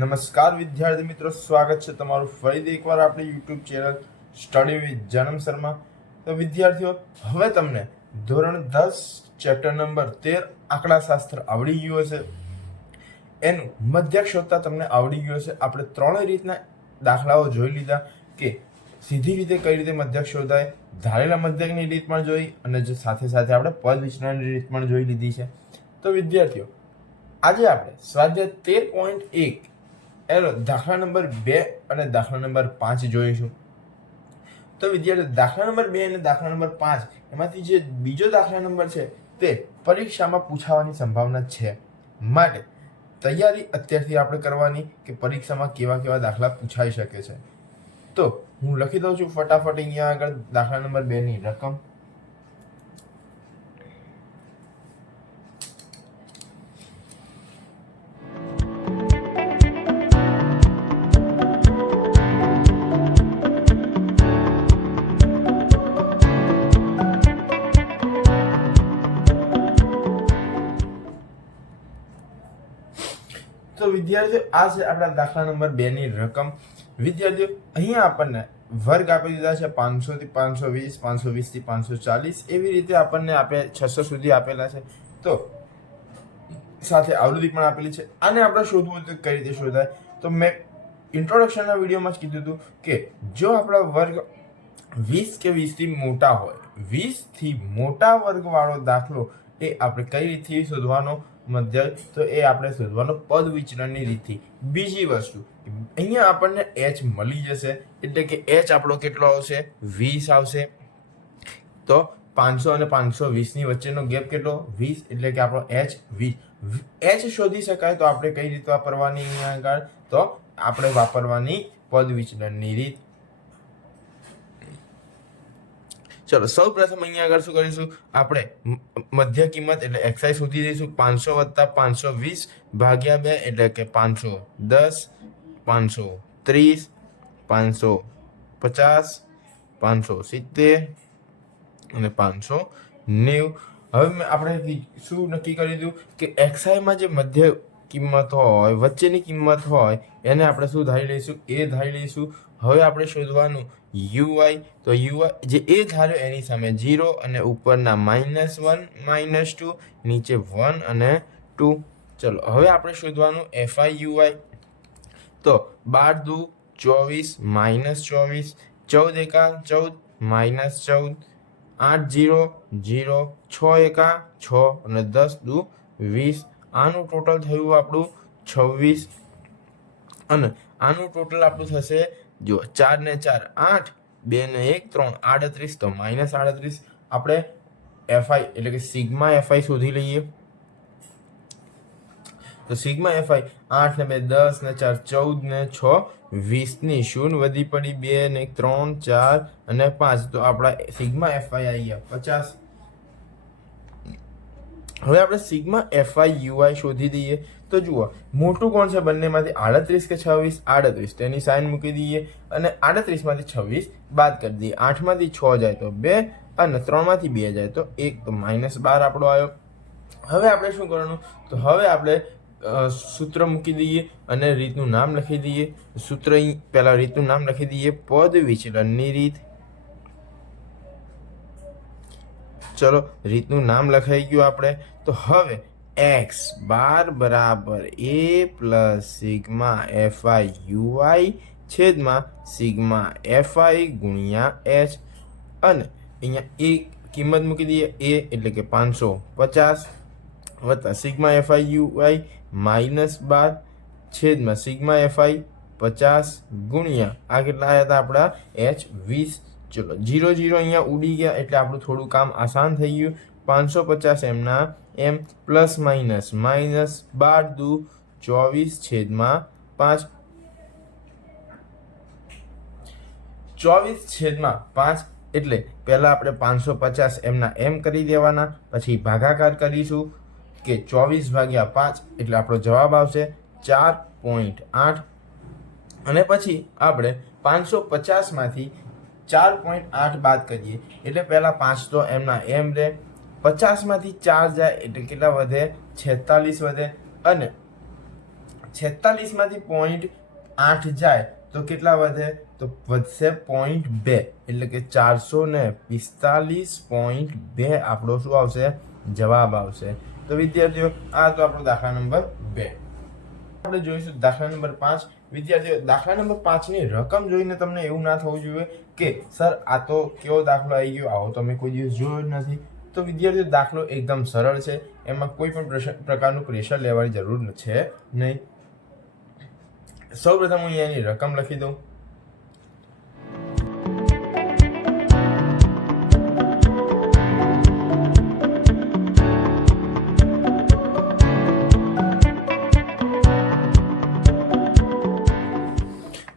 નમસ્કાર વિદ્યાર્થી મિત્રો, સ્વાગત છે તમારું ફરીથી એકવાર આપણી યુટ્યુબ ચેનલ સ્ટડી વિથ જનમ શર્મા. તો વિદ્યાર્થીઓ, હવે તમને ધોરણ 10 ચેપ્ટર નંબર 13 આંકડાશાસ્ત્ર આવડી ગયું હશે. એનું મધ્યક શોધતા તમને આવડી ગયું હશે. આપણે ત્રણ રીતના દાખલાઓ જોઈ લીધા કે સીધી રીતે કઈ રીતે મધ્યક શોધાય, ધારેલા મધ્યકની રીત પણ જોઈ અને સાથે સાથે આપણે પદ વિચલનની રીત પણ જોઈ લીધી છે. તો વિદ્યાર્થીઓ, આજે આપણે સ્વાધ્યાય 13.1 એનો દાખલા નંબર 2 અને દાખલા નંબર 5 જોઈશું. તો વિદ્યાર્થીઓ, દાખલા નંબર 2 અને દાખલા નંબર 5 એમાંથી જે બીજો દાખલા નંબર છે તે પરીક્ષામાં પૂછાવાની સંભાવના છે. માટે તૈયારી અત્યારથી આપણે કરવાની કે પરીક્ષામાં કેવા કેવા દાખલા પૂછાઈ શકે છે. તો હું લખી દઉં છું ફટાફટ અહીંયા આગળ દાખલા નંબર 2 ની રકમ. તો વિદ્યાર્થીઓ, આ છે આપણા દાખલા નંબર 2 ની રકમ. વિદ્યાર્થીઓ, અહીંયા આપણને વર્ગ આપી દીધા છે 500 થી 520, 520 થી 540, એવી રીતે આપણને આપે 600 સુધી આપેલા છે. તો સાથે આવૃત્તિ પણ આપેલી છે. આને આપણે શોધવું તો કઈ રીતે શોધાય? તો મેં ઇન્ટ્રોડક્શનના વિડીયોમાં જ કીધું હતું કે જો આપણા વર્ગ 20 કે 20 થી મોટા હોય, 20 થી મોટા વર્ગ વાળો દાખલો એ આપણે કઈ રીતથી શોધવાનો મધ્યક? તો એ આપણે શોધવાનો પદ વિચલનની રીતથી. બીજી વસ્તુ, અહીંયા આપણને h મળી જશે, એટલે કે h આપણો કેટલો આવશે? 20 આવશે. તો 500 અને 520 ની વચ્ચેનો ગેપ કેટલો? 20, એટલે કે આપણો h 20. h શોધી શકાય તો આપણે કઈ રીતે વાપરવાની અહીંયા આગળ? તો આપણે વાપરવાની પદ વિચલનની રીત. ચલો, સૌ પ્રથમ અહીંયા આગળ શું કરીશું? આપણે મધ્ય કિંમત એટલે xi શોધી દઈશું. 500 વત્તા 520 ભાગ્યા 2 એટલે કે 510, 530, 550, 570 અને 590. હવે આપણે શું નક્કી કરી દીધું કે xi માં જે મધ્ય કિંમત હોય, વચ્ચેની કિંમત હોય, એને આપણે શું ધારી લઈશું? એ ધારી લઈશું. હવે આપણે શોધવાનું ui. તો ui જે એ ધાર્યો એની સામે 0 અને ઉપરના -1, -2, નીચે 1 અને 2. ચલો, હવે આપણે શોધવાનું fi ui. તો 12 દુ 24, -24, 14 એકા 14, -14, 8 0 0, 6 એકા 6 અને 10 દુ 20. આનું ટોટલ થયું આપણું 26 અને આનું ટોટલ આપણું થશે, જો 4 ને 4 8, 2 ને 1 3, 38. તો -38. આપણે fi એટલે કે સિગ્મા fi શોધી લઈએ. તો સિગ્મા fi 8 ને 2 10 ને 4 14 ને 6 20 ની શૂન્ય વધી પડી, 2 ને 3 4 અને 5. તો આપણા સિગ્મા fi આવી ગયા 50. હવે આપણે સિગ્મા fi ui શોધી દઈએ. તો જુઓ, મોટું કોણ છે બંનેમાંથી? 38 કે 26? 38. તેની સાઈન મૂકી દઈએ અને 38 માંથી 26 બાદ કરી દઈએ. 8 માંથી 6 જાય તો 2 અને 3 માંથી 2 જાય તો 1. તો -12 આપણો આવ્યો. હવે આપણે શું કરવાનું? તો હવે આપણે સૂત્ર મૂકી દઈએ અને રીતનું નામ લખી દઈએ. સૂત્ર પહેલા રીતનું નામ લખી દઈએ, પદ વિચલનની રીત. ચલો, રીતનું નામ લખાઈ ગયું આપણે. તો હવે x બાર બરાબર a plus sigma fi ui છેદમાં સિગ્મા fi ગુણ્યા h. અને અહીંયા એ કિંમત મૂકી દઈએ, a એટલે કે 550 વત્તા સિગ્મા fi ui -12 છેદમાં સિગ્મા fi 50 ગુણ્યા આ કેટલા આવ્યા હતા આપણા? h 20. ચલો, 0 0 અહીંયા ઉડી ગયા એટલે આપણું થોડું કામ આસાન થઈ ગયું. 550 એમના એમ, પ્લસ માઇનસ -12 દુ 24 છેદમાં 5, 24 છેદમાં 5. એટલે પહેલા આપણે 550 એમના એમ કરી દેવાના, પછી ભાગાકાર કરીશું કે 24 ભાગ્યા 5 એટલે આપણો જવાબ આવશે 4.8. અને પછી આપણે 550 માંથી 4.8 બાદ કરીએ એટલે પહેલા 5 તો એમના એમ રહે, 50 માંથી 4 જાય એટલે કેટલા વધે? 46 વધે. અને 46માંથી 0.8 જાય તો કેટલા વધે? તો વધશે 0.2 એટલે કે 445.2 આપણો શું આવશે? જવાબ આવશે. તો વિદ્યાર્થીઓ આ તો આપણો દાખલા નંબર 2. આપણે જોઈશું દાખલા નંબર 5. વિદ્યાર્થીઓ દાખલા નંબર 5 ની રકમ જોઈને તમને એવું ના થવું જોઈએ કે સર આ તો કેવો દાખલો આવી ગયો, આવો તમે કોઈ દિવસ જોયો જ નથી. તો વિદ્યાર્થીઓ દાખલો એકદમ સરળ છે, એમાં કોઈ પણ પ્રકારનું પ્રેશર લેવાની જરૂર છે નહીં. સૌપ્રથમ હું અહીંયાની રકમ લખી દઉં.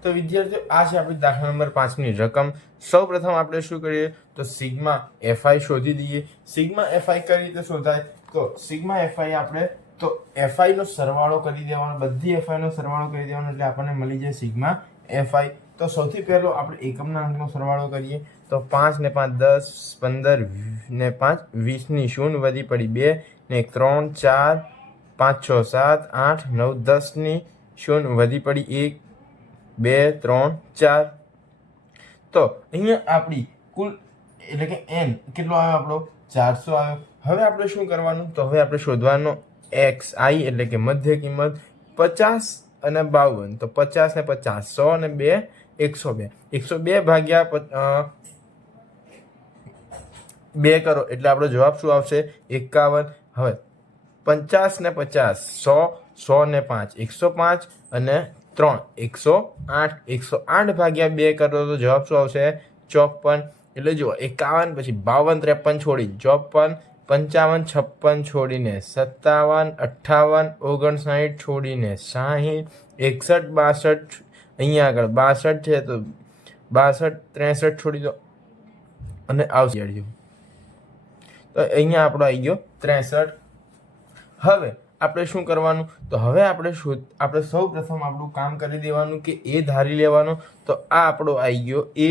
તો વિદ્યાર્થીઓ આ છે આપણી દાખલા નંબર 5 ની રકમ. સૌપ્રથમ આપણે શું કરીએ તો સિગ્મા એફઆઈ શોધી દઈએ. સિગ્મા એફઆઈ કઈ રીતે શોધાય? તો સિગ્મા એફઆઈ આપણે તો એફઆઈ નો સરવાળો કરી દેવાનો, બધી એફઆઈ નો સરવાળો કરી દેવાનો એટલે આપણને મળી જાય સિગ્મા એફઆઈ. તો સૌથી પહેલો આપણે એકમના અંકનો સરવાળો કરીએ તો 5 ને 5 10, 15 ને 5 20 ની શૂન્ય વધી પડી 2 ને 1 3 4 5 6 7 8 9 10 ની શૂન્ય વધી પડી 1 2 3 4. તો અહીંયા આપણી કુલ એટલે કે n કેટલો આવ્યો? આપણો 400 આવ્યો. હવે આપણે શું કરવાનું? તો હવે આપણે શોધવાનો xi એટલે કે મધ્ય કિંમત 50 અને 52. તો 50 ને 50 100 અને 2 102. 102 ભાગ્યા 2 કરો એટલે આપણો જવાબ શું આવશે? 51. હવે 50 ને 50 100, 100 ને 5 105 અને 3 108. 108 ભાગ્યા 2 કરો તો જવાબ શું આવશે? 54. એટલે જુઓ 51 પછી 52 53 છોડી 54 55 56 છોડીને 57 58 59 છોડીને 60 61 62. અહીંયા આગળ 62 છે તો 62 63 છોડી દો અને આવશે. તો અહીંયા આપણો આવી ગયો 63. હવે આપણે શું કરવાનું? તો હવે આપણે સૌ પ્રથમ આપણું કામ કરી દેવાનું કે એ ધારી લેવાનું. તો આ આપણો આવી ગયો એ.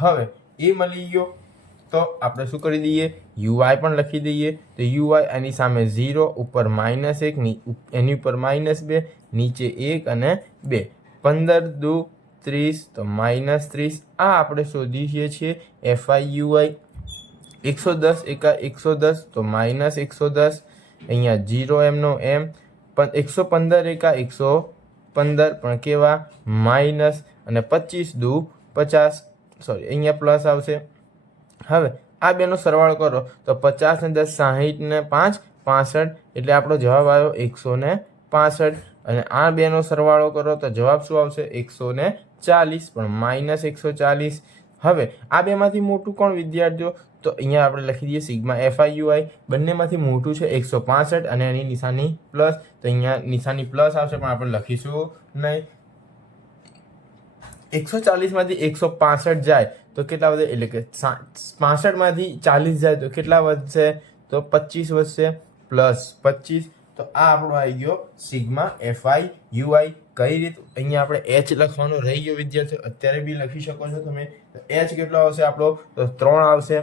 હવે એ મળી ગયો તો આપણે શું કરી દઈએ? યુઆઈ પણ લખી દઈએ. તો યુઆઈ આની સામે 0, ઉપર -1, એની ઉપર -2, નીચે 1 અને 2. 15 દુ 30 તો -30. આ આપણે શોધીએ છીએ એફઆઈ યુઆઈ. 110 એકા 110 તો -110. અહીંયા 0 એમનો એમ. 115 એકા 115 પણ કેવા? માઇનસ. અને 25 દુ 50, સોરી અહીંયા પ્લસ આવશે. હવે આ બેનો સરવાળો કરો તો 50 ને 10 60 ને 5 65 એટલે આપણો જવાબ આવ્યો 165. અને આ બેનો સરવાળો કરો તો જવાબ શું આવશે? 140 પણ -140. હવે આ બેમાંથી મોટું કોણ વિદ્યાર્થીઓ? તો અહીંયા આપણે લખી દઈએ સિગ્મા એફઆઈ યુઆઈ. બંનેમાંથી મોટું છે 165 અને એની નિશાની પ્લસ. તો અહીંયા નિશાની પ્લસ આવશે પણ આપણે લખીશું નહીં. 140 માંથી 165 જાય તો કેટલા વધે? એટલે કે 65 માંથી 40 જાય તો કેટલા વધશે? તો 25 વધશે પ્લસ 25. તો આ આપણો આવી ગયો સિગ્મા એફઆઈ યુઆઈ. કઈ રીતે? અહીંયા આપણે એચ લખવાનું રહી ગયો વિદ્યાર્થીઓ, અત્યારે બી લખી શકો છો તમે. એચ કેટલો આવશે આપણો? તો 3 આવશે.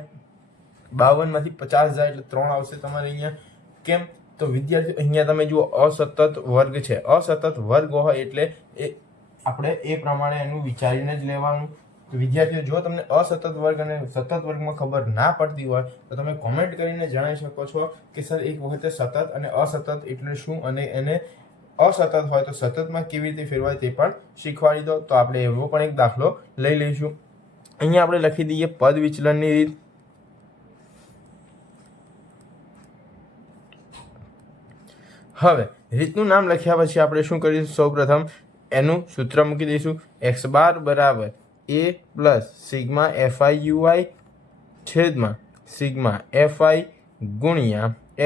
52 માંથી 50 જાય એટલે 3 આવશે તમારે અહીંયા. કેમ? તો વિદ્યાર્થીઓ અહીંયા તમે જુઓ અસતત વર્ગ છે. અસતત વર્ગ હોય એટલે આપણે એ પ્રમાણે એનું વિચારીને જ લેવાનું. તો વિદ્યાર્થીઓ જો તમને અસતત વર્ગ અને સતત વર્ગમાં ખબર ના પડતી હોય તો તમે કોમેન્ટ કરીને જણાવી શકો છો કે સર એક વખતે સતત અને અસતત એટલે શું, અને એને અસતત હોય તો સતતમાં કેવી રીતે ફેરવાય તે પણ શીખવાડી દો. તો આપણે એવો પણ એક દાખલો લઈ લઈશું. અહીંયા આપણે લખી દઈએ પદ વિચલનની રીત. હવે રીતનું નામ લખ્યા પછી આપણે શું કરીશું? સૌપ્રથમ એનું સૂત્ર મૂકી દઈશું. x બાર બરાબર a plus sigma FI UI છેદમાં સિગ્મા એફઆઈ ગુણ્યા h.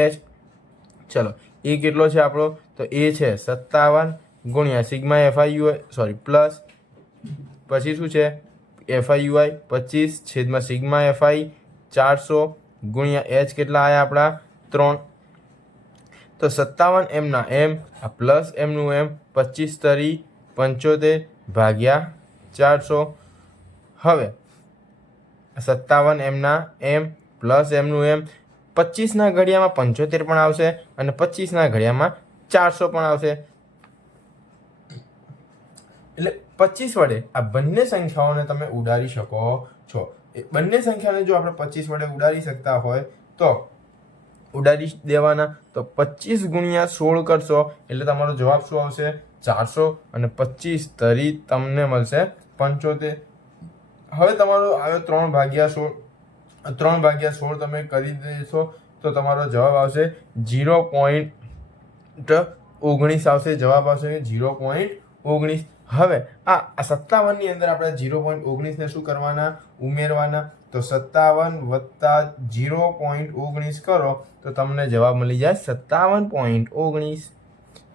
ચલો એ કેટલો છે આપણો? તો એ છે 57 ગુણ્યા sigma FI UI, sorry plus પછી શું છે? એફઆઈ યુઆઈ 25 છેદમાં સિગ્મા એફઆઈ 400 ગુણ્યા h કેટલા આવ્યા આપણા? 3. તો 57 એમના એમ, આ પ્લસ એમનું એમ, 25 તરી 75 ભાગ્યા 400. હવે 57 એમના એમ પ્લસ એમનું એમ, 25ના ઘડિયામાં 75 પણ આવશે અને 25ના ઘડિયામાં 400 પણ આવશે. એટલે 25 વડે આ બંને સંખ્યાઓને તમે ઉડાડી શકો છો. એ બંને સંખ્યાને જો આપણે 25 વડે ઉડાડી શકતા હોય તો ઉડાડી દેવાના. તો 25 ગુણ્યા 16 કરશો એટલે તમારો જવાબ શું આવશે? 400 અને 25 તરી તમને મળશે 75. હવે તમારો આવ્યો 3/16. 3/16 તમે કરી દેશો તો તમારો જવાબ આવશે 0.19 આવશે. જવાબ આવશે 0.19. હવે આ 57 ની અંદર આપણે 0.19 ને શું કરવાના? ઉમેરવાના. તો 57 + 0.19 કરો તો તમને જવાબ મળી જાય 57.19.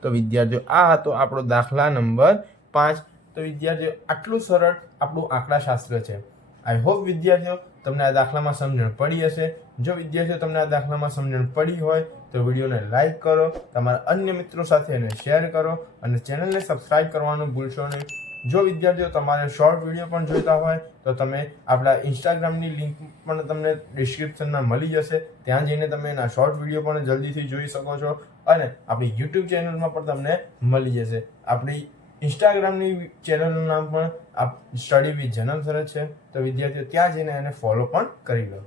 તો વિદ્યાર્થીઓ આ હતો આપણો દાખલા નંબર 5. તો વિદ્યાર્થીઓ આટલું સરળ આપણું આંકડાશાસ્ત્ર છે. આઈ હોપ વિદ્યાર્થીઓ તમને આ દાખલામાં સમજણ પડી હશે. જો વિદ્યાર્થીઓ તમને આ દાખલામાં સમજણ પડી હોય તો વિડીયોને લાઈક કરો, તમારા અન્ય મિત્રો સાથે એને શેર કરો અને ચેનલને સબસ્ક્રાઇબ કરવાનું ભૂલશો નહીં. જો વિદ્યાર્થીઓ તમારે શોર્ટ વિડીયો પણ જોઈતા હોય તો તમે આપણા ઇન્સ્ટાગ્રામની લિંક પણ તમને ડિસ્ક્રિપ્શનમાં મળી જશે. ત્યાં જઈને તમે એના શોર્ટ વિડીયો પણ જલ્દીથી જોઈ શકો છો અને આપણી યુટ્યુબ ચેનલમાં પણ તમને મળી જશે. આપણી ઇન્સ્ટાગ્રામની ચેનલનું નામ પણ સ્ટડી વિથ જનમ સર છે. તો વિદ્યાર્થીઓ ત્યાં જઈને એને ફોલો પણ કરી લો.